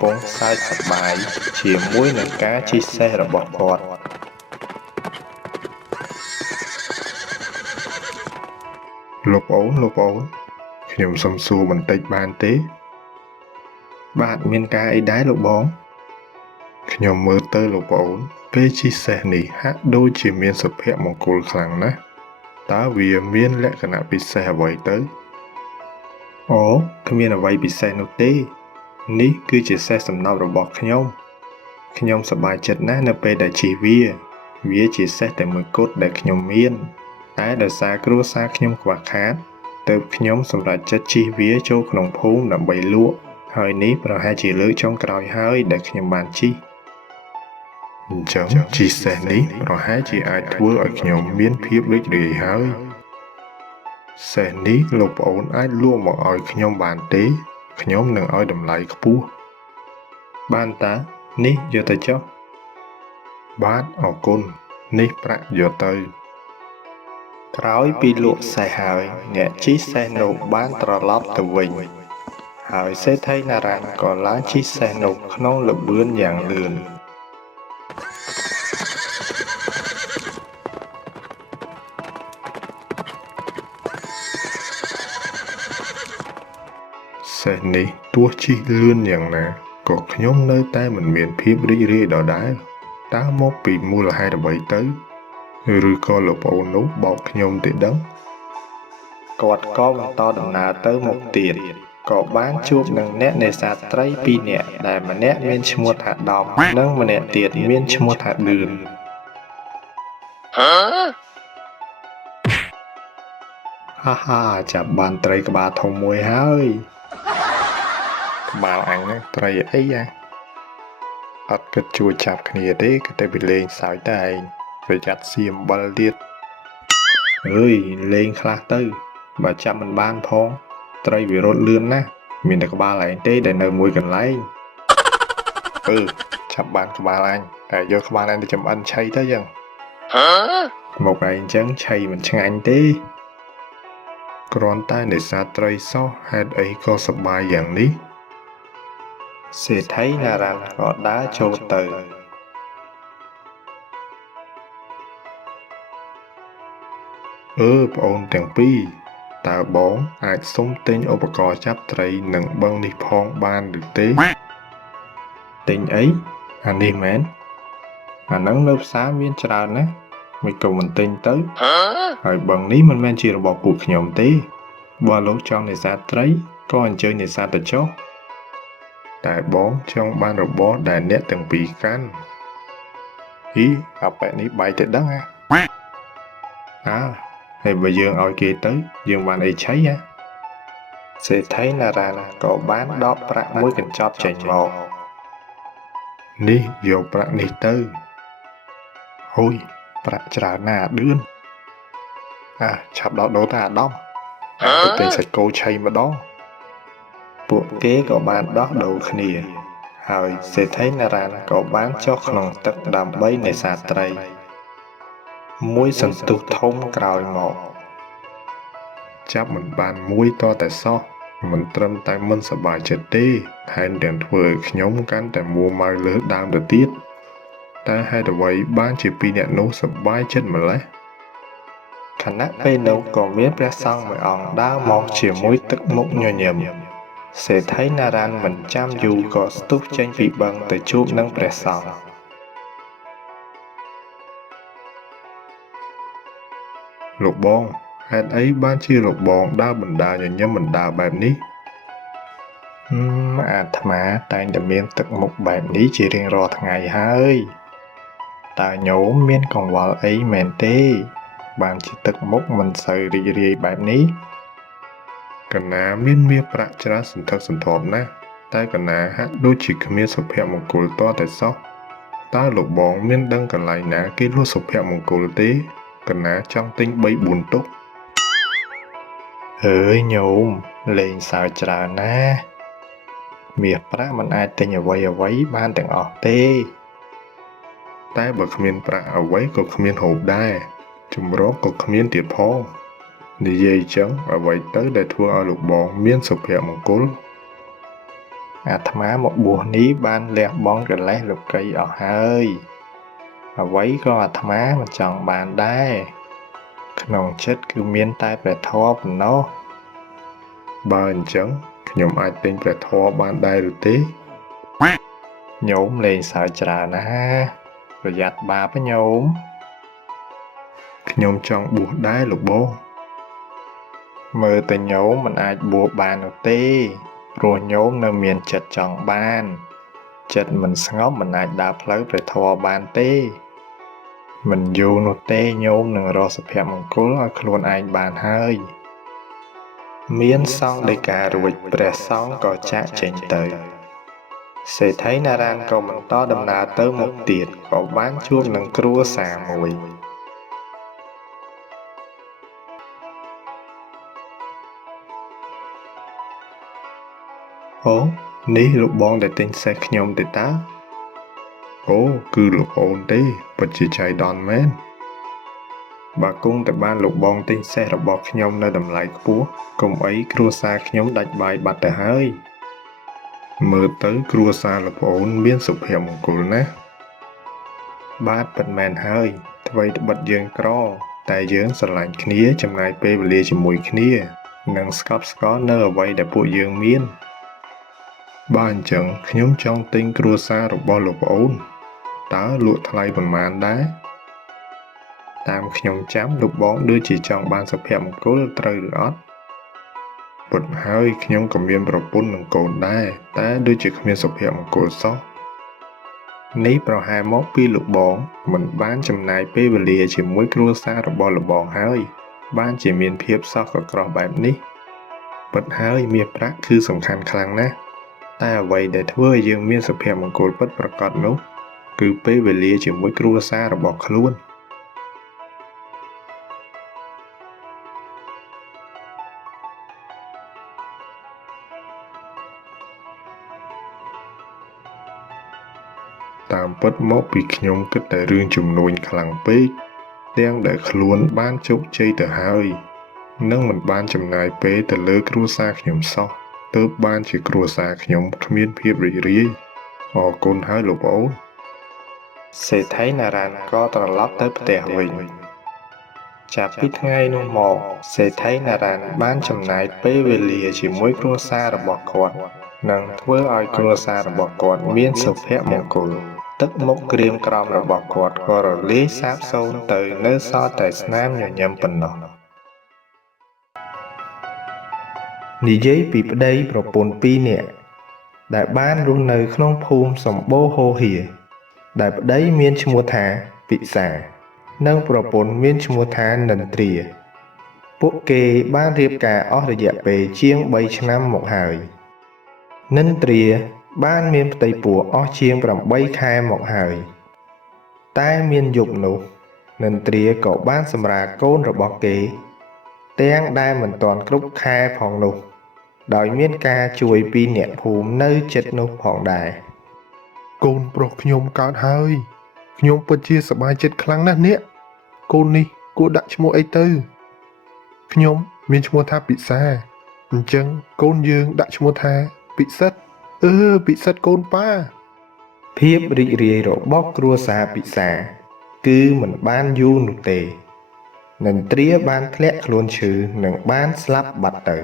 ពុងសើចសប្បាយជាមួយនឹងការជិះសេះរបស់គាត់លោកប្អូនខ្ញុំសុំសួរបន្តិចបានទេបាទមានការអីដែរលោកបងខ្ញុំមើលទៅលោកប្អូនពេលជិះសេះនេះហាក់ដូចជាមានសុភមង្គលខ្លាំងណាស់តើវាមានលក្ខណៈពិសេសអ្វីទៅអូគ្មានអ្វីពិសេសនោះទេនេះគឺជាសេះសំណប់របស់ខ្ញុំសប្បាយចិត្តណាស់នៅពេលដែលជិះវាជាសេះតែមួយគត់ដែលខ្ញុំមានតែដោយសារគ្រួសារខ្ញុំខ្វះខាតទើបខ្ញុំសម្រេចចិត្តជិះវាចូលក្នុងភូមិដើម្បីលក់ហើយនេះប្រហែលជាលើកចុងក្រោយហើយដែលខ្ញុំបានជិះអញ្ចឹងជិះសេះនេះប្រហែលជាអាចធ្វើឲ្យខ្ញុំមានភាពរីករាយហើយសេះនេះលោកប្អូនអាចលក់មកឲ្យខ្ញុំបានទេខ្ញុំនឹងឲ្យតម្លៃខ្ពស់បានតានេះយកទៅចុះបាទអរគុណនេះប្រាក់យកទៅក្រោយពីលក់សេះហើយអ្នកជិះសេះនោះបានត្រឡប់ទៅវិញហើយសេដ្ឋីណារ៉ាន់ក៏ឡើងជិះសេះនោះក្នុងល្បឿនយ៉ាងលឿនសេះនេះទោះជិះលឿនយ៉ាងណាក៏ខ្ញុំនៅតែមិនមានភាពរីករាយដដែលតើមកពីមូលហេតុអ្វីទៅឬក៏លោកប្អូននោះបោកខ្ញុំទេដឹងគាត់ក៏បន្តដំណើរទៅមុខទៀតក៏បានជួបនឹងអ្នកនេសាទត្រីពីរនាក់ដែលម្នាក់មានឈ្មោះថាដំនិងម្នាក់ទៀតមានឈ្មោះថាឌឿនហាចាប់បានត្រីក្បាលធំមួយហើយក្បាលអញហ្នឹងត្រីអីអត់គិតជួយចាប់គ្នាទេក៏តែពីលេងសើចតែឯងប្រយ័ត្នសៀមអំបិលទៀតអើយលេងខ្លះទៅបើចាប់មិនបានផងត្រីវារត់លឿនណាស់មានតែក្បាលឯងទេដែលនៅមួយកន្លែងចាប់បានក្បាលអញតែយកក្បាលអញទៅចម្អិនឆៃទៅចឹងមកឯងចឹងឆៃមិនឆ្ងាញ់ទេគ្រាន់តែនេសាទត្រីសោះហេតុអីក៏សប្បាយយ៉ាងនេះសេដ្ឋីណារ៉ាន់ក៏ដើរចូលទៅប្អូនទាំងពីរតើបងអាចសុំទិញឧបករណ៍ចាប់ត្រីនិងបឹងនេះផងបានឬទេទិញអីអានេះមែនអាហ្នឹងនៅផ្សារមានច្រើនណាស់មិនក៏មិនទិញទៅហើយបឹងនេះមិនមែនជារបស់ពួកខ្ញុំទេបើលោកចង់នេសាទត្រីក៏អញ្ជើញនេសាទទៅចុះតែបងចង់បានរបស់ដែលអ្នកទាំងពីរកាន់អាប៉ែនេះបែកទៅដឹងហើយបើយើងឲ្យគេទៅយើងបានអីឆៃសេដ្ឋីណារ៉ាន់ក៏បានដកប្រាក់មួយកញ្ចប់ចេញមកនេះយកប្រាក់នេះទៅហុយប្រាក់ច្រើនណាស់ឌឿនឆាប់ដោតដូរទៅអាដំទៅទិញសាច់គោឆៃម្ដងពួកគេក៏បានដោះដូរគ្នាហើយសេដ្ឋីណារ៉ាន់ក៏បានចុះក្នុងទឹកដើម្បីនេសាទត្រីមួយសន្ទុះធំក្រោយមកចាប់មិនបានមួយតតែសោះមិនត្រឹមតែមិនសប្បាយចិត្តទេថែមទាំងធ្វើឲ្យខ្ញុំកាន់តែមួម៉ៅលើដើមទៅទៀតតែហេតុអ្វីបានជាពីរអ្នកនោះសប្បាយចិត្តម្ល៉េះខណៈពេលនោះក៏មានព្រះសង្ឃមួយអង្គដើរមកជាមួយទឹកមុខញញឹមសេដ្ឋីណារ៉ាន់មិនចាំយូរក៏ស្ទុះចេញពីបឹងទៅជួបនឹងព្រះសង្ឃលោកបងហេតុអីបានជាលោកបងដើរបណ្ដើរញញឹមបណ្ដើរបែបនេះអាត្មាតែងតែមានទឹកមុខបែបនេះជារៀងរាល់ថ្ងៃហើយតើញោមមានកង្វល់អីមែនទេបានជាទឹកមុខមិនសូវរីករាយបែបនេះកណាមានមាសប្រាក់ច្រើនសន្ធឹកសន្ធាប់ណាស់តែកណាហាក់ដូចជាគ្មានសុភមង្គលតតែសោះតើលោកបងមានដឹងកន្លែងណាគេលក់សុភមង្គលទេកណាចង់ទិញ 3-4 ទុកញោមលេងសើចច្រើនណាស់មាសប្រាក់មិនអាចទិញអ្វីបានទាំងអស់ទេតែបើគ្មានប្រាក់អ្វីក៏គ្មានហូបដែរជំរកក៏គ្មានទៀតផងនិយាយចឹងអ្វីទៅដែលធ្វើឲ្យលោកបងមានសុភមង្គល អាត្មាមកបួសនេះបានលះបង់កិលេសលោកីអស់ហើយអ្វីក៏អាត្មាមិនចង់បានដែរក្នុងចិត្តគឺមានតែព្រះធម៌ប៉ុណ្ណោះបើអញ្ចឹងខ្ញុំអាចទិញព្រះធម៌បានដែរឬទេញោមលេងសើចច្រើនណាប្រយ័ត្នបាបញោមខ្ញុំចង់បួសដែរលោកបងមើលតែញោមមិនអាចបួសបាននោះទេព្រោះញោមនៅមានចិត្តចង់បានចិត្តមិនស្ងប់មិនអាចដើរផ្លូវព្រះធម៌បានទេមិនយូរនោះទេញោមនឹងរកសុភមង្គលឲ្យខ្លួនឯងបានហើយមានសង្ឃដីការួចព្រះសង្ឃក៏ចាកចេញទៅសេដ្ឋីណារានក៏បន្តដំណើរទៅមុខទៀតក៏បានជួបនឹងគ្រួសារមួយអូនេះលោកបងដែលទិញសេះខ្ញុំទេតើអូគឺលោកអូនទេពិតជាចៃដន្យមែនបើគង់តែបានលោកបងទិញសេះរបស់ខ្ញុំនៅតម្លៃខ្ពស់កុំអីគ្រួសារខ្ញុំដាច់បាយបាត់ទៅហើយមើលទៅគ្រួសារលោកប្អូនមានសុភមង្គលណាស់បាទពិតមែនហើយអ្វីត្បិតយើងក្រតែយើងស្រឡាញ់គ្នាចំណាយពេលវេលាជាមួយគ្នានិងស្កប់ស្កល់នៅអ្វីដែលពួកយើងមានបើអញ្ចឹងខ្ញុំចង់ទិញគ្រួសាររបស់លោកប្អូនតើលក់ថ្លៃប៉ុន្មានដែរតាមខ្ញុំចាំលោកបងដូចជាចង់បានសុភមង្គលត្រូវឬអត់ពិតហើយខ្ញុំក៏មានប្រពន្ធនិងកូនដែរតែដូចជាគ្មានសុភមង្គលសោះនេះប្រហែលមកពីលោកបងមិនបានចំណាយពេលវេលាជាមួយគ្រួសាររបស់លោកបងហើយបានជាមានភាពសោះក៏ក្រោះបែបនេះពិតហើយមាសប្រាក់គឺសំខាន់ខ្លាំងណាស់តែអ្វីដែលធ្វើឲ្យយើងមានសុភមង្គលពិតប្រាកដនោះគឺពេលវេលាជាមួយគ្រួសាររបស់ខ្លួនតាមពិតមកពីខ្ញុំគិតតែរឿងជំនួញខ្លាំងពេកទាំងដែលខ្លួនបានជោគជ័យទៅហើយនឹងមិនបានចំណាយពេលទៅលើគ្រួសារខ្ញុំសោះទើបបានជាគ្រួសារខ្ញុំគ្មានភាពរីករាយអរគុណហើយលោកប្អូនសេដ្ឋីណារ៉ានក៏ត្រឡប់ទៅផ្ទះវិញចាប់ពីថ្ងៃនោះមកសេដ្ឋីណារ៉ានបានចំណាយពេលវេលាជាមួយគ្រួសាររបស់គាត់និងធ្វើឲ្យគ្រួសាររបស់គាត់មានសុភមង្គលទឹកមុខក្រៀមក្រំរបស់គាត់ក៏រលាយសាបសូន្យទៅនៅសល់តែស្នាមញញឹមប៉ុណ្ណោះនិយាយពីប្តីប្រពន្ធ2នាក់ដែលបានរស់នៅក្នុងភូមិសម្បូរហូរហៀដែលប្តីមានឈ្មោះថាពិសានិងប្រពន្ធមានឈ្មោះថានិន្ទ្រាពួកគេបានរៀបការអស់រយៈពេលជាង3ឆ្នាំមកហើយនិន្ទ្រាបានមានផ្ទៃពោះអស់ជាង8ខែមកហើយតែមានយប់នោះនិន្ទ្រាក៏បានសម្រាលកូនរបស់គេទាំងដែលមិនទាន់គ្រប់ខែផងនោះដោយមានការជួយពីអ្នកភូមិនៅជិតនោះផងដែរកូនប្រុសខ្ញុំកើតហើយខ្ញុំពិតជាសប្បាយចិត្តខ្លាំងណាស់អ្នកកូននេះគួរដាក់ឈ្មោះអីទៅខ្ញុំមានឈ្មោះថាពិសាអញ្ចឹងកូនយើងដាក់ឈ្មោះថាពិសិដ្ឋពិសិដ្ឋកូនប៉ាភាពរីករាយរបស់គ្រួសារពិសាគឺមិនបានយូរនោះទេនិន្ទ្រាបានធ្លាក់ខ្លួនឈឺនិងបានស្លាប់បាត់ទៅ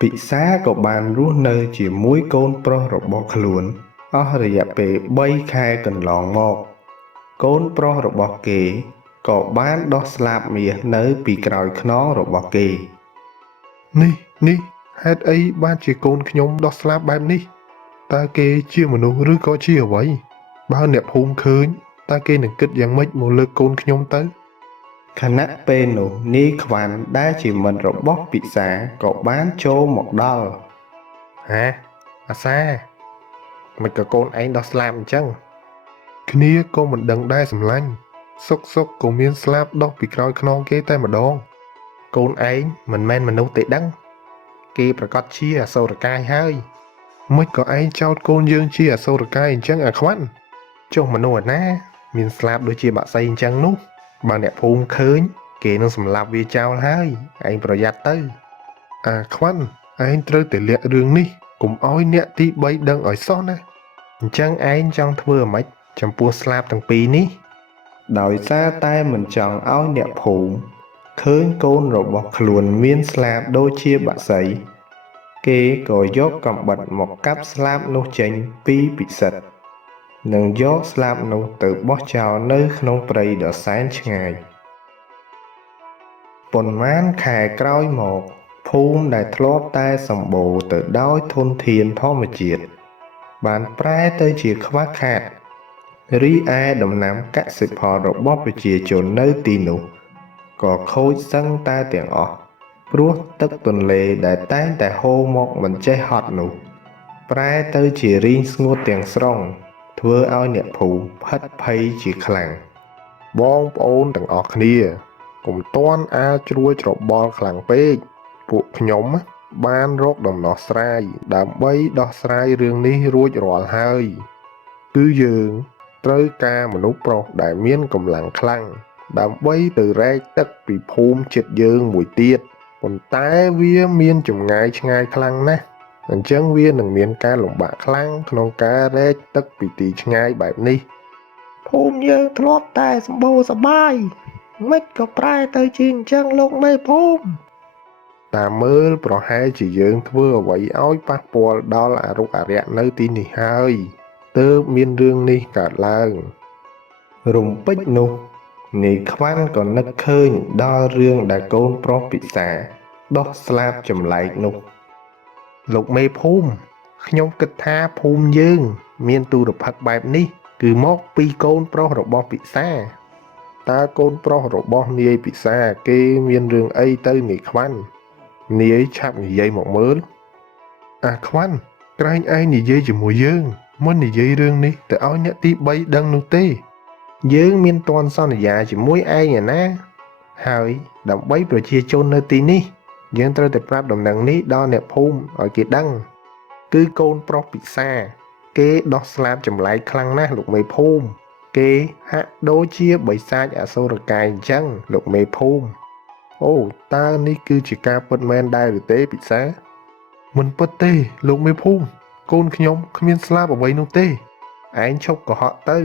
ពិសាក៏បានរស់នៅជាមួយកូនប្រុសរបស់ខ្លួនអស់រយៈពេល3ខែកន្លងមកកូនប្រុសរបស់គេក៏បានដោះស្លាបមាសនៅពីក្រោយខ្នងរបស់គេនេះហេតុអីបានជាកូនខ្ញុំដោះស្លាប់បែបនេះតើគេជាមនុស្សឬក៏ជាអ្វីបើអ្នកភូមិឃើញតើគេនឹងគិតយ៉ាងម៉េចមកលើកកូនខ្ញុំទៅខណៈពេលនោះនាយខ្វាន់ដែលជាមិត្តរបស់ពិសាក៏បានចូលមកដល់អាសាមិនក៏កូនឯងដោះស្លាប់អញ្ចឹងគ្នាក៏មិនដឹងដែរសម្លាញ់សុកក៏មានស្លាប់ដោះពីក្រោយខ្នងគេតែម្ដងកូនឯងមិនមែនមនុស្សទេដឹងគេប្រកាសជាអសូរកាយហើយមិនក៏ឯងចោទកូនយើងជាអសូរកាយអញ្ចឹងអាខ្វាន់ចុះមនុស្សណាមានស្លាប់ដូចជាបាក់សីអញ្ចឹងនោះបើអ្នកភូមិឃើញគេនឹងសម្លាប់វាចោលហើយឯងប្រយ័ត្នទៅអាខ្វាន់ឯងត្រូវតែលាក់រឿងនេះក កុំឲ្យអ្នកទី3ដឹងឲ្យសោះណាអញ្ចឹងឯងចង់ធ្វើអ្មិចចំពោះស្លាបទាំងពីរនេះដោយសារតែមិនចង់ឲ្យអ្នកភូមិឃើញកូនរបស់ខ្លួនមានស្លាបដូចជាបក្សីគេក៏យកកាំបិតមកកាប់ស្លាបនោះចេញពីពិសិដ្ឋនិងយកស្លាបនោះទៅបោះចោលនៅក្នុងព្រៃដ៏សែនឆ្ងាយប៉ុន្មានខែក្រោយមកភូមិដែលធ្លាប់តែសម្បូរទៅដោយធនធានធម្មជាតិបានប្រែទៅជាខ្វះខាតរីឯដំណាំកសិផលរបស់ប្រជាជននៅទីនោះក៏ខូចសឹងតែទាំងអស់ព្រោះទឹកទន្លេដែលតែងតែហូរមកមិនចេះហត់នោះប្រែទៅជារីងស្ងួតទាំងស្រុងធ្វើឲ្យអ្នកភូមិផិតភ័យជាខ្លាំងបងប្អូនទាំងអស់គ្នាកុំទាន់អាចជ្រួចច្របល់ខ្លាំងពេកពួកខ្ញុំបានរកដំណោះស្រាយដើម្បីដោះស្រាយរឿងនេះរួចរាល់ហើយគឺយើងត្រូវការមនុស្សប្រុសដែលមានកម្លាំងខ្លាំងដើម្បីទៅរែកទឹកពីភូមិជិតយើងមួយទៀតប៉ុន្តែវាមានចម្ងាយឆ្ងាយខ្លាំងណាស់អញ្ចឹងវានឹងមានការលំបាកខ្លាំងក្នុងការរែកទឹកពីទីឆ្ងាយបែបនេះភូមិយើងធ្លាប់តែសម្បូរសប្បាយមិនក៏ប្រែទៅជាអញ្ចឹងលោកមេភូមិតាមមើលប្រហែលជាយើងធ្វើអ្វីឲ្យប៉ះពាល់ដល់អរុក្ខអារក្សនៅទីនេះហើយទើបមានរឿងនេះកើតឡើងរំពេចនោះនាយខ្វាន់ក៏នឹកឃើញដល់រឿងដែលកូនប្រុសពិសាដោះស្លាបចម្លែកនោះលោកមេភូមិខ្ញុំគិតថាភូមិយើងមានទូរភឹកបែបនេះគឺមកពីកូនប្រុសរបស់ពិសាតើកូនប្រុសរបស់នាយពិសាគេមានរឿងអីទៅនាយខ្វាន់នាយឆាប់និយាយមកមើលអាខ្វាន់ក្រែងឯងនិយាយជាមួយយើងមិននិយាយរឿងនេះទៅឲ្យអ្នកទី3ដឹងនោះទេយើងមានទាន់សន្យាជាមួយឯងឯណាហើយដើម្បីប្រជាជននៅទីនេះយើងត្រូវតែប្រាប់ដំណឹងនេះដល់អ្នកភូមិឲ្យគេដឹងគឺកូនប្រុសពិសាគេដោះស្លាបចម្លែកខ្លាំងណាស់លោកមេភូមិគេហាក់ដូចជាបិសាចអសុរកាយអញ្ចឹងលោកមេភូមិអូតើនេះគឺជាការពិតមែនដែរឬទេពិសាមិនពិតទេលោកមេភូមិកូនខ្ញុំគ្មានស្លាបអ្វីនោះទេឯងឈប់កុហកទៅ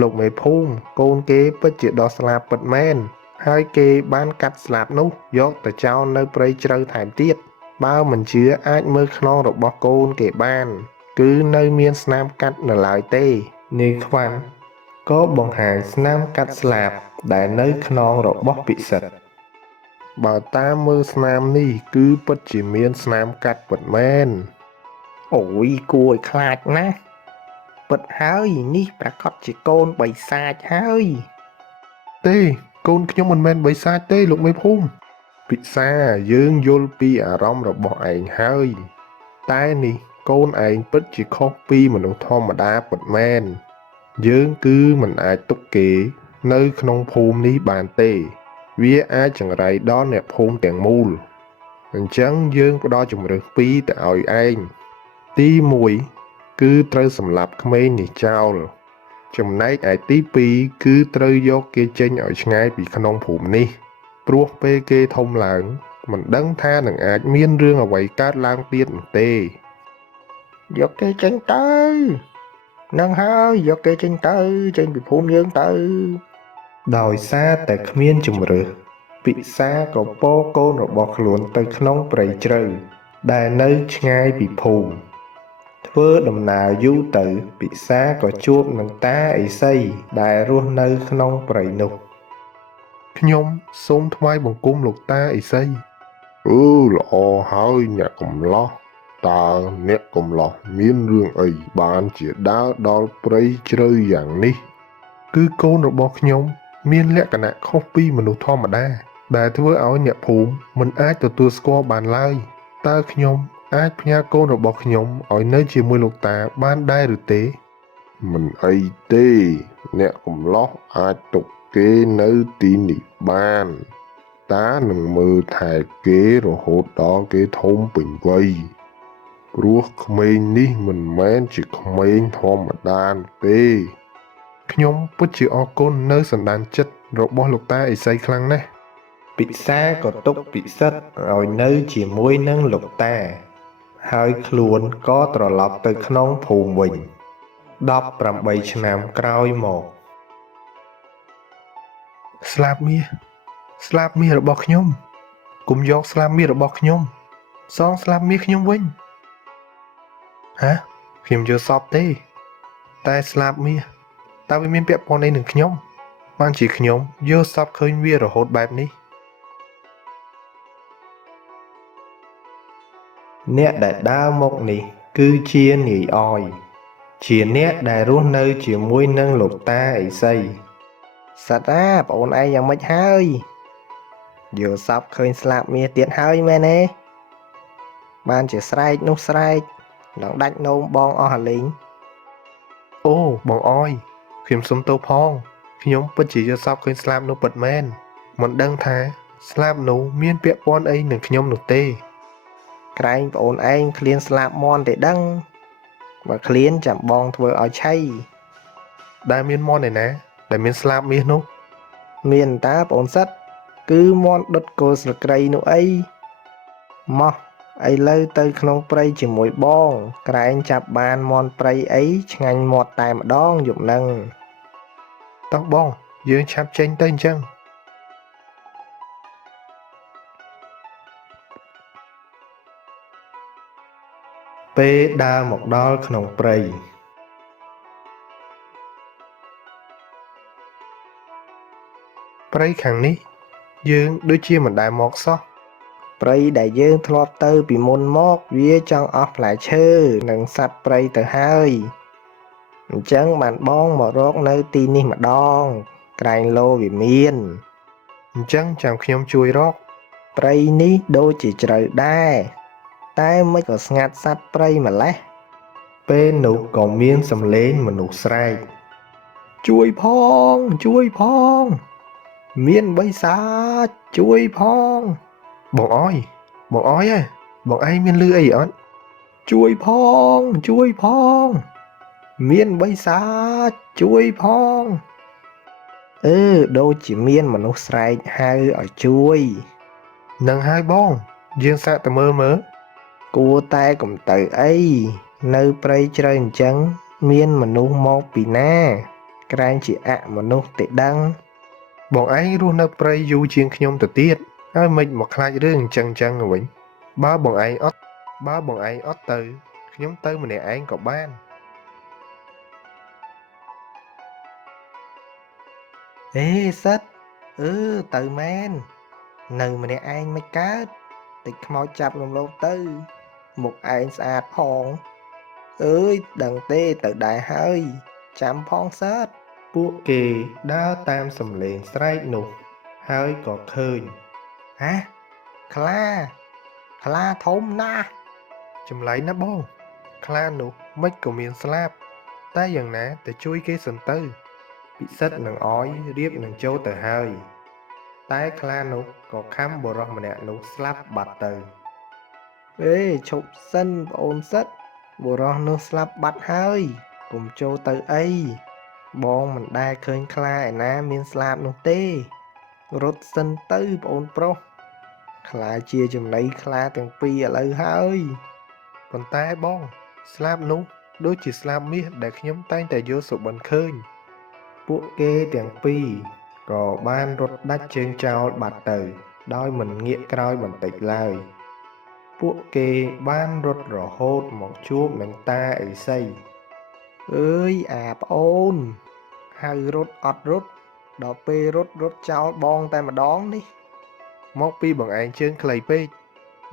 លោកមេភូមិកូនគេពិតជាដោះស្លាបពិតមែនហើយគេបានកាត់ស្លាបនោះយកទៅចោលនៅព្រៃជ្រៅថែមទៀតបើមិនជឿអាចមើលខ្នងរបស់កូនគេបានគឺនៅមានស្នាមកាត់នៅឡើយទេនាយខ្វាន់ក៏បង្ហាញស្នាមកាត់ស្លាបដែលនៅខ្នងរបស់ពិសិដ្ឋបើតាមមើលស្នាមនេះគឺពិតជាមានស្នាមកាត់ពិតមែនអូយគួរឲ្យខ្លាចណាស់ពិតហើយនេះប្រកាសជាកូនបិសាចហើយទេកូនខ្ញុំមិនមែនបិសាចទេលោកមេភូមិពិសាយើងយល់ពីអារម្មណ៍របស់ឯងហើយតែនេះកូនឯងពិតជាខុសពីមនុស្សធម្មតាពិតមែនយើងគឺមិនអាចទុកគេនៅក្នុងភូមិនេះបានទេវាអាចចង្រៃដល់អ្នកភូមិទាំងមូលអញ្ចឹងយើងផ្ដល់ជំរើសពីរទៅឲ្យឯងទី1គឺត្រូវសម្លាប់ក្មេងនេះចោលចំណែកឯទី2គឺត្រូវយកគេចេញឲ្យឆ្ងាយពីក្នុងភូមិនេះព្រោះពេលគេធំឡើងមិនដឹងថានឹងអាចមានរឿងអ្វីកើតឡើងទៀតនោះទេយកគេចេញទៅនឹងហើយយកគេចេញទៅចេញពីភូមិយើងទៅដោយសារតែគ្មានជំរើសពិសាក៏ពោកូនរបស់ខ្លួនទៅក្នុងព្រៃជ្រៅដែលនៅឆ្ងាយពីភូមិធ្វើដំណើរយូរទៅពិសាក៏ជួបនឹងតាឥសីដែលរស់នៅក្នុងព្រៃនោះខ្ញុំសូមថ្វាយបង្គំលោកតាឥសីល្អហើយអ្នកកំឡោះតើអ្នកកំឡោះមានរឿងអីបានជាដើរដល់ព្រៃជ្រៅយ៉ាងនេះគឺកូនរបស់ខ្ញុំមានលក្ខណៈខុសពីមនុស្សធម្មតាដែលធ្វើឲ្យអ្នកភូមិមិនអាចទទួលស្គាល់បានឡើយតើខ្ញុំអាចផ្ញើកូនរបស់ខ្ញុំឲ្យនៅជាមួយលោកតាបានដែរឬទេមិនអីទេអ្នកកំឡោះអាចទុកគេនៅទីនេះបានតានឹងមើលថែគេរហូតដល់គេធំពេញវ័យព្រោះក្មេងនេះមិនមែនជាក្មេងធម្មតាទេខ្ញុំពិតជាអរគុណនៅសន្តានចិត្តរបស់លោកតាឥសីខ្លាំងណាស់ពិសាក៏ទុកពិសិដ្ឋឲ្យនៅជាមួយនឹងលោកតា ហើយខ្លួនក៏ត្រឡប់ទៅក្នុងភូមិវិញ18ឆ្នាំក្រោយមកស្លាបមាសរបស់ខ្ញុំគុំយកស្លាបមាសរបស់ខ្ញុំសងស្លាបមាសខ្ញុំវិញហាខ្ញុំយល់សពទេតែស្លាបមាសតើវាមានពាក់ព័ន្ធអីនឹងខ្ញុំបានជាខ្ញុំយល់សពឃើញវារហូតបែបនេះអ្នកដែលដើរមកនេះគឺជានាយអយជាអ្នកដែលរស់នៅជាមួយនឹងលោកតាឥសីសិតណាប្អូនឯងយ៉ាងម៉េចហើយយល់សពឃើញស្លាបមាសទៀតហើយមែនទេបានជាស្រែកនោះស្រែកនឹងដាច់នោមបងអស់ហលេងអូបងអយខ្ញុំសុំទោសផងខ្ញុំពិតជាយល់សពឃើញស្លាបនោះពិតមែនមិនដឹងថាស្លាបនោះមានពាក់ព័ន្ធអីនឹងខ្ញុំនោះទេក្រែងប្អូនឯងឃ្លានស្លាប់មន់ទេដឹងបើឃ្លានចាំបងធ្វើឲ្យឆៃដែលមានមន់ឯណាដែលមានស្លាបមាសនោះមានតាប្អូនសិតគឺមន់ដុតគល់ស្រក្រៃនោះអីមកឥឡូវទៅក្នុងព្រៃជាមួយបងក្រែងចាប់បានមន់ព្រៃអីឆ្ងាញ់មាត់តែម្ដងយប់នឹងតោះបងយើងឆាប់ចេញទៅអញ្ចឹងពេលដើរមកដល់ក្នុងព្រៃខាងនេះយើងដូចជាមិនដែលមកសោះព្រៃដែលយើងធ្លាប់ទៅពីមុនមកវាចង់អស់ផ្លែឈើនិងសត្វព្រៃទៅហើយអញ្ចឹងបានបងមករកនៅទីនេះម្ដងក្រែងលោវាមានអញ្ចឹងចាំខ្ញុំជួយរកព្រៃនេះដូចជាជ្រៅដែរតែមិនក៏ស្ងាត់សត្វព្រៃម្លេះពេលនោះក៏មានសំឡេងមនុស្សស្រែកជួយផងមានបិសាចជួយផងបងអយបងឯងមានឮអីអត់ជួយផងមានបិសាចជួយផងដូចជាមានមនុស្សស្រែកហៅឲ្យជួយនឹងហើយបងយើងសាកទៅមើលគួរតែកុំទៅអីនៅព្រៃជ្រៅអញ្ចឹងមានមនុស្សមកពីណាក្រែងជាអមនុស្សទេដឹងបងឯងរស់នៅព្រៃយូរជាងខ្ញុំទៅទៀតហើយមិនមកខ្លាចរឿងអញ្ចឹងវិញបើបងឯងអត់ទៅខ្ញុំទៅម្នាក់ឯងក៏បានសិតទៅមែននៅម្នាក់ឯងមិនកើតតិចខ្មោចចាប់រំលោភទៅមុខឯងស្អាតផងដឹងទេទៅដែរហើយចាំផងសិតពួកគេដើរតាមសំឡេងស្រែកនោះហើយក៏ឃើញខ្លាធំណាស់ចម្លែកណាស់បងខ្លានោះមិនក៏មានស្លាបតែយ៉ាងណាទៅជួយគេសិនទៅពិសិដ្ឋនឹងអយរៀបនឹងចូលទៅហើយតែខ្លានោះក៏ខំបុរសម្នាក់នោះស្លាប់បាត់ទៅឈប់សិនប្អូនសិទ្ធបុរសនោះស្លាប់បាត់ហើយកុំចូលទៅអីបងមិនដែលឃើញខ្លាឯណាមានស្លាបនោះទេរត់សិនទៅប្អូនប្រុសខ្លាជាចំណីខ្លាទាំងពីរឥឡូវហើយប៉ុន្តែបងស្លាបនោះដូចជាស្លាបមាសដែលខ្ញុំតែងតែយល់សុបិនឃើញពួកគេទាំងពីរក៏បានរត់ដាច់ជើងចោលបាត់ទៅដោយមិនងាកក្រោយបន្តិចឡើយពួកគេបានរត់រហូតមកជួបនឹងតាឥសីអាប្អូនហៅរត់អត់រត់ដល់ពេលរត់ចោលបងតែម្ដងនេះមកពីបងឯងជើងខ្លីពេក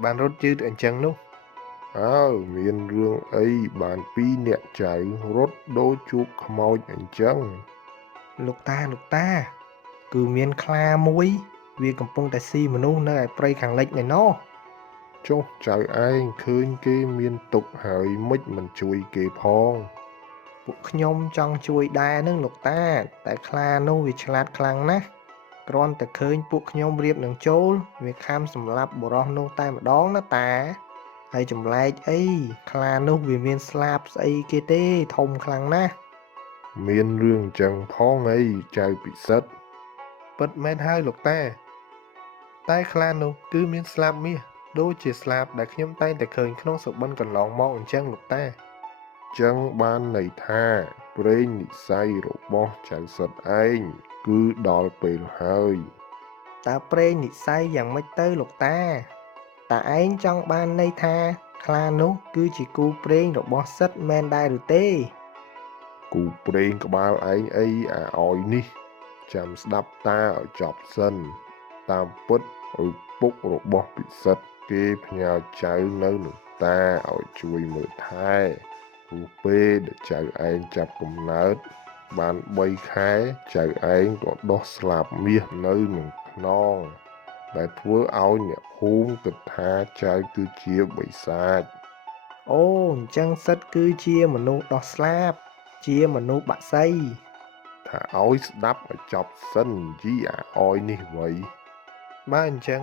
បានរត់យឺតអញ្ចឹងនោះមានរឿងអីបានពីរអ្នកចៅរត់ដូចជួបខ្មោចអញ្ចឹងលោកតាគឺមានខ្លាមួយវាកំពុងតែស៊ីមនុស្សនៅឯព្រៃខាងលិចនេះណោះចុះចៅឯងឃើញគេមានទុកហើយមិនជួយគេផងពួកខ្ញុំចង់ជួយដែរនឹងលោកតាតែខ្លានោះវាឆ្លាតខ្លាំងណាស់គ្រាន់តែឃើញពួកខ្ញុំរៀបនឹងចូលវាខំសម្លាប់បុរសនោះតែម្ដងណាតាហើយចម្លែកអីខ្លានោះវាមានស្លាបស្អីគេទេធំខ្លាំងណាស់មានរឿងចឹងផងអីចៅពិសិដ្ឋពិតមែនហើយលោកតាតែខ្លានោះគឺមានស្លាបមាស ដូចជាស្លាបដែលខ្ញុំតែងតែឃើញក្នុងសុបិនកន្លងមកអញ្ចឹងលោកតាចឹងបានន័យថាព្រេងនិស័យរបស់ចៅសិតឯងគឺដល់ពេលហើយតើព្រេងនិស័យយ៉ាងម៉េចទៅលោកតាតើឯងចង់បានន័យថាខ្លានោះគឺជាគូព្រេងរបស់សិតមែនដែរឬទេគូព្រេងក្បាលឯងអីអាអយនេះចាំស្ដាប់តាឲ្យចប់សិនតាមពិតឪពុករបស់ពិសិដ្ឋគេផ្ញើចៅនៅនឹងតាឲ្យជួយមើលថែព្រោះពេលដែលចៅឯងចាប់កំណើតបាន3ខែចៅឯងក៏ដុះស្លាប់មាសនៅនឹងខ្នងដែលធ្វើឲ្យអ្នកភូមិគិតថាចៅគឺជាបិសាចអូអញ្ចឹងសិតគឺជាមនុស្សដោះស្លាប់ជាមនុស្សបាក់សីថាឲ្យស្ដាប់ឲ្យចប់សិនយីអាអយនេះໄວបើអញ្ចឹង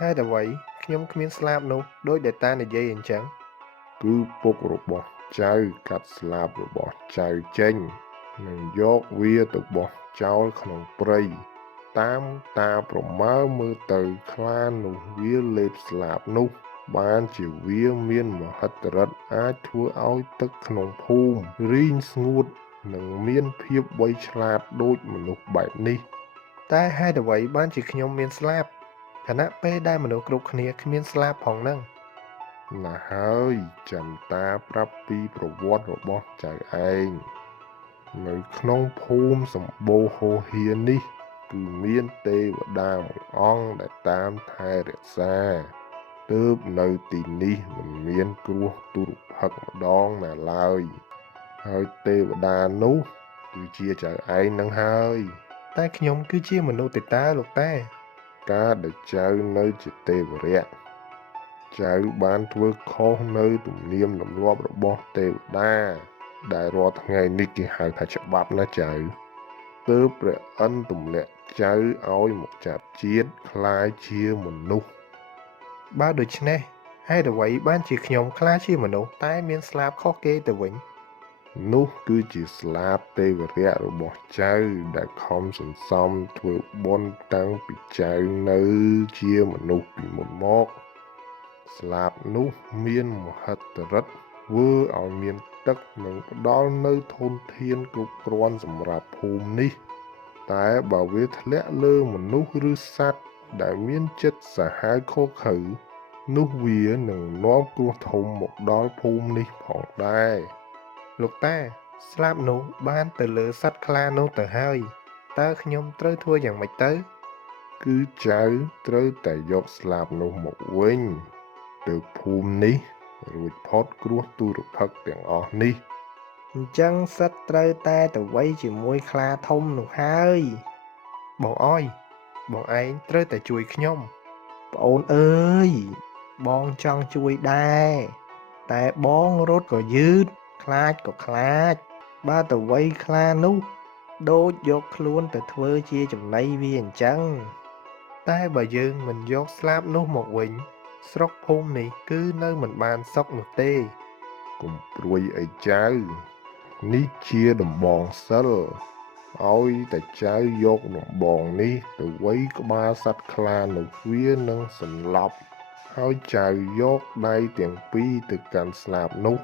ហេតុអ្វីខ្ញុំគ្មានស្លាប់នោះដោយដែលតានិយាយអញ្ចឹងគឺពុករបស់ចៅកាត់ស្លាបរបស់ចៅចេញនិងយកវាទៅបោះចោលក្នុងព្រៃតាមតាប្រមើមើលទៅខ្លានោះវាលេបស្លាបនោះបានជាវាមានមហិទ្ធិឫទ្ធិអាចធ្វើឲ្យទឹកក្នុងភូមិរីងស្ងួតនិងមានភាពវៃឆ្លាតដូចមនុស្សបែបនេះតែហេតុអ្វីបានជាខ្ញុំមានស្លាប់ខណៈពេលដែលមនុស្សគ្រប់គ្នាគ្មានស្លាប់ផងហ្នឹងណាហើយចាំតាប្រាប់ពីប្រវត្តិរបស់ចៅឯងនៅក្នុងភូមិសម្បូរហូហៀនេះគឺមានទេវតាមួយអង្គដែលតាមថែរក្សាទើបនៅទីនេះមិនមានគ្រោះទុរភិក្សម្ដងណាឡើយហើយទេវតានោះគឺជាចៅឯងនឹងហើយតែខ្ញុំគឺជាមនុស្សទេតាលោកតាការដែលចៅនៅជាទេវរៈចៅបានធ្វើខុសនៅទំនៀមទម្លាប់របស់ទេវតាដែលរាល់ថ្ងៃនេះគេហៅថាច្បាប់ណាចៅទើបព្រះឥន្ទទម្លាក់ចៅឲ្យមកចាប់ជាតិคล้ายជាមនុស្សបើដូច្នេះហេតុអ្វីបានជាខ្ញុំខ្លាចជាមនុស្សតែមានស្លាបខុសគេទៅវិញនោះគឺជាស្លាបទេវរៈរបស់ចៅដែលខំសន្សំធ្វើបុណ្យតាំងពីចៅនៅជាមនុស្សពីមុនមកស្លាបនោះមានមហិទ្ធិឫទ្ធិធ្វើឲ្យមានទឹកនិងផ្ដល់នូវធនធានគ្រប់គ្រាន់សម្រាប់ភូមិនេះតែបើវាធ្លាក់លើមនុស្សឬសត្វដែលមានចិត្តសាហាវឃោរឃៅនោះវានឹងនាំគ្រោះធំមកដល់ភូមិនេះផងដែរលោកតាស្លាប់នោះបានទៅលើសត្វខ្លានោះទៅហើយតើខ្ញុំត្រូវធ្វើយ៉ាងម៉េចទៅគឺចៅត្រូវតែយកស្លាបនោះមកវិញទៅភូមិនេះរួចផុតគ្រោះទុរភិក្សទាំងអស់នេះអញ្ចឹងសិតត្រូវតែទៅវៃជាមួយខ្លាធំនោះហើយបងអើយបងឯងត្រូវតែជួយខ្ញុំប្អូនអើយបងចង់ជួយដែរតែបងរត់ក៏យឺតខ្លាចក៏ខ្លាចបើទៅវៃខ្លានោះដូចយកខ្លួនទៅធ្វើជាចំណីវាអញ្ចឹងតែបើយើងមិនយកស្លាបនោះមកវិញស្រុកភូមិនេះគឺនៅមិនបានសុខនោះទេកុំព្រួយអីចៅនេះជាដំបងសិលឲ្យតែចៅយកដំបងនេះទៅវៃក្បាលសត្វខ្លានោះវានឹងសន្លប់ហើយចៅយកដៃទាំងពីរទៅកាន់ស្លាបនោះ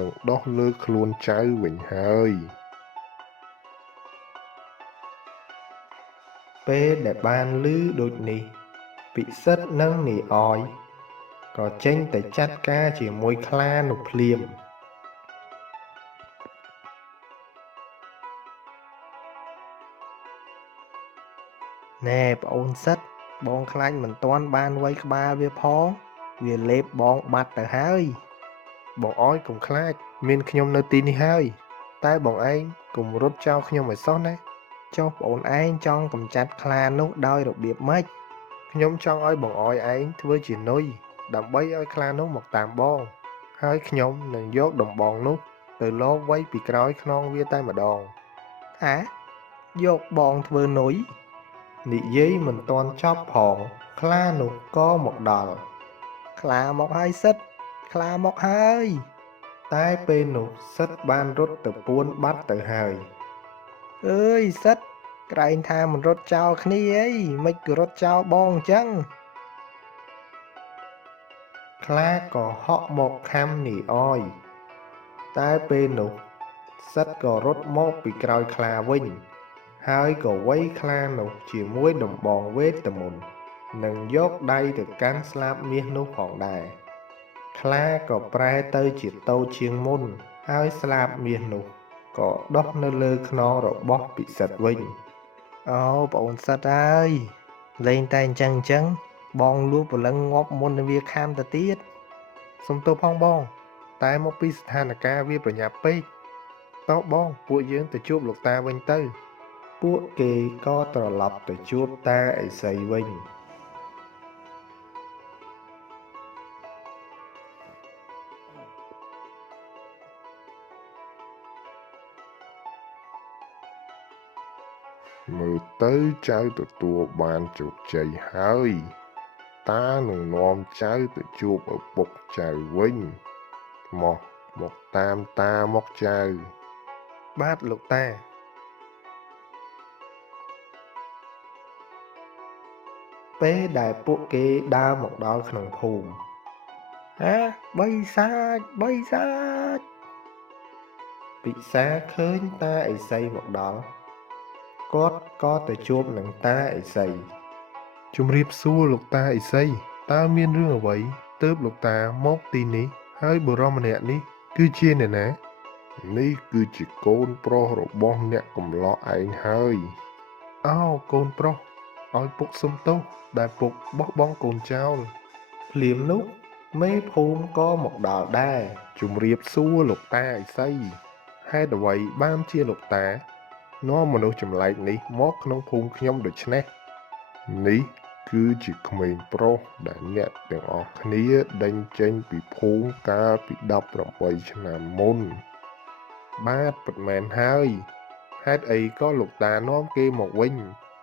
នឹងដោះលើខ្លួនចៅវិញហើយពេលដែលបានឮដូចនេះពិសិដ្ឋនិងនាយអយក៏ចេញទៅចាត់ការជាមួយខ្លានោះភ្លាមណែប្អូនសិតបងខ្លាចមិនទាន់បានវៃក្បាលវាផងវាលេបបងបាត់ទៅហើយបងអើយកុំខ្លាចមានខ្ញុំនៅទីនេះហើយតែបងឯងកុំរត់ចោលខ្ញុំឲ្យសោះណាចុះប្អូនឯងចង់កម្ចាត់ខ្លានោះដោយរបៀបម៉េចខ្ញុំចង់ឲ្យបងអើយឯងធ្វើជានុយដើម្បីឲ្យខ្លានោះមកតាមបងហើយខ្ញុំនឹងយកដំបងនោះទៅលបវៃពីក្រោយខ្នងវាតែម្ដងហាយកបងធ្វើនុយនិយាយមិនទាន់ចប់ផងខ្លានោះក៏មកដល់ខ្លាមកហើយសិតខ្លាមកហើយតែពេលនោះសិតបានរត់ទៅពួនបាត់ទៅហើយអើយសិតក្រែងថាមិនរត់ចោលគ្នាអីមិនក៏រត់ចោលបងអញ្ចឹង ខ្លាក៏ហក់មកខាំនីអយតែពេលនោះសិតក៏រត់មកពីក្រោយខ្លាវិញហើយក៏វាយខ្លានោះជាមួយដំបងវេទមន្តនិងយកដៃទៅកាន់ស្លាបមាសនោះផងដែរខ្លាក៏ប្រែទៅជាតូចជាងមុនហើយស្លាបមាសនោះក៏ដុះនៅលើខ្នងរបស់ពិសិដ្ឋវិញអូបងអូនសិតអើយលេងតែអញ្ចឹងបងលួចព្រលឹងងាប់មុននឹងវាខាំទៅទៀតសុំទោសផងបងតែមកពីស្ថានភាពវាប្រញាប់ពេកតោះបងពួកយើងទៅជួបលោកតាវិញទៅពួកគេក៏ត្រឡប់ទៅជួបតាឥសីវិញមើលទៅចៅទទួលបានជោគជ័យហើយតានឹងនាំចៅទៅជួបឪពុកចៅវិញមកតាមតាមកចៅបាទលោកតាពេលដែលពួកគេដើរមកដល់ក្នុងភូមិបិសាចពិសាឃើញតាឥសីមកដល់គាត់ក៏ទៅជួបនឹងតាឥសីជំរាបសួរលោកតាឥសីតើមានរឿងអ្វីទើបលោកតាមកទីនេះហើយបុរសម្នាក់នេះគឺជាអ្នកណានេះគឺជាកូនប្រុសរបស់អ្នកកំឡោះឯងហើយអូកូនប្រុសឲ្យពុកសុំទោសដែលពុកបោះបង់កូនចោលភ្លាមនោះមេភូមិក៏មកដល់ដែរជំរាបសួរលោកតាឥសីហេតុអ្វីបានជាលោកតានាំមនុស្សចម្លែកនេះមកក្នុងភូមិខ្ញុំដូច្នេះនេះគឺជាក្មេងប្រុសដែលអ្នកទាំងអស់គ្នាដេញចេញពីភូមិកាលពី18ឆ្នាំមុនបាទពិតមែនហើយហេតុអីក៏លោកតានាំគេមកវិញ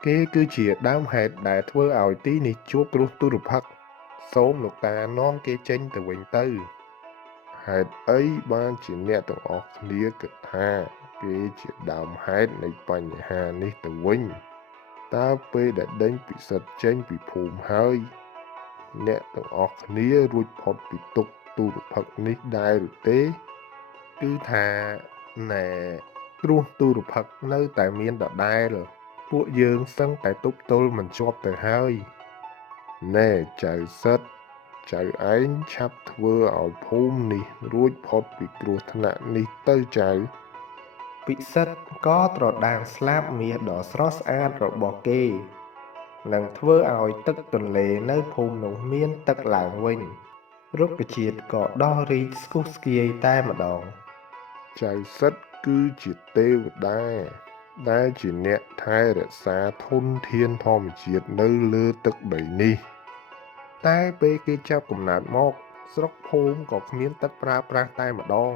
គេគឺជាដើមហេតុដែលធ្វើឲ្យទីនេះជួបគ្រោះទុរភិក្សសូមលោកតានាំគេចេញទៅវិញទៅហេតុអីបានជាអ្នកទាំងអស់គ្នាគិតថាគេជាដើមហេតុនៃបញ្ហានេះទៅវិញតើពេលដែលដេញពិសិដ្ឋចេញពីភូមិហើយអ្នកទាំងអស់គ្នារួចផុតពីទុក្ខទុរភិក្សនេះដែរឬទេគឺថាណែគ្រោះទុរភិក្សនៅតែមានដដែលពួកយើងសឹងតែទប់ទល់មិនជាប់ទៅហើយណែចៅសិទ្ធចៅឯងឆាប់ធ្វើឲ្យភូមិនេះរួចផុតពីគ្រោះថ្នាក់នេះទៅចៅពិសិដ្ឋក៏ត្រដាងស្លាបមាសដ៏ស្រស់ស្អាតរបស់គេនិងធ្វើឲ្យទឹកទន្លេនៅភូមិនោះមានទឹកឡើងវិញរុក្ខជាតិក៏ដុះរីកស្គុះស្គាយតែម្ដងចៅសិទ្ធគឺជាទេវតាដែលជាអ្នកថែរក្សាធនធានធម្មជាតិនៅលើទឹកដីនេះតែពេលគេចាប់កំណើតមកស្រុកភូមិក៏គ្មានទឹកប្រើប្រាស់តែម្ដង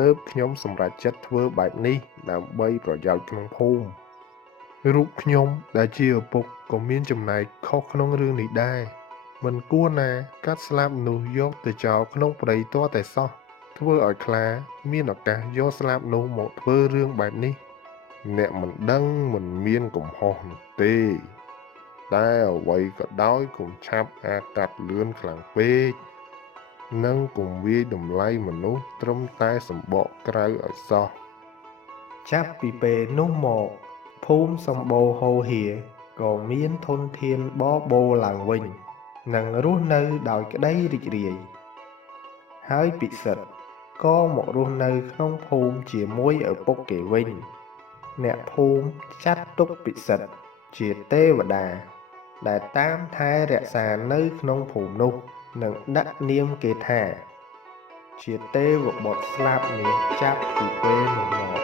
ទើបខ្ញុំសម្រេចចិត្តធ្វើបែបនេះដើម្បីប្រយោជន៍ក្នុងភូមិរូបខ្ញុំដែលជាឪពុកក៏មានចំណែកខុសក្នុងរឿងនេះដែរមិនគួរណាកាត់ស្លាប់មនុស្សយកទៅចោលក្នុងព្រៃទាល់តែសោះធ្វើឲ្យខ្លាមានឱកាសយកស្លាប់នោះមកធ្វើរឿងបែបនេះអ្នកមិនដឹងមិនមានកំហុសនោះទេតែអ្វីក៏ដោយកុំឆាប់អាកាត់លឿនខ្លាំងពេកនិងកុំវាយតម្លៃមនុស្សត្រឹមតែសម្បកក្រៅឲ្យសោះចាប់ពីពេលនោះមកភូមិសម្បូរហូរហៀក៏មានធនធានបបោរឡើងវិញនិងរស់នៅដោយក្តីរីករាយហើយពិសិដ្ឋក៏មករស់នៅក្នុងភូមិជាមួយឪពុកគេវិញអ្នកភូមិចាត់ទុកពិសិដ្ឋជាទេវតាដែលតាមថែរក្សានៅក្នុងភូមិនោះនិងដាក់នាមគេថាជាទេវបុត្រស្លាប់មាសចាប់ពីពេលនោះមក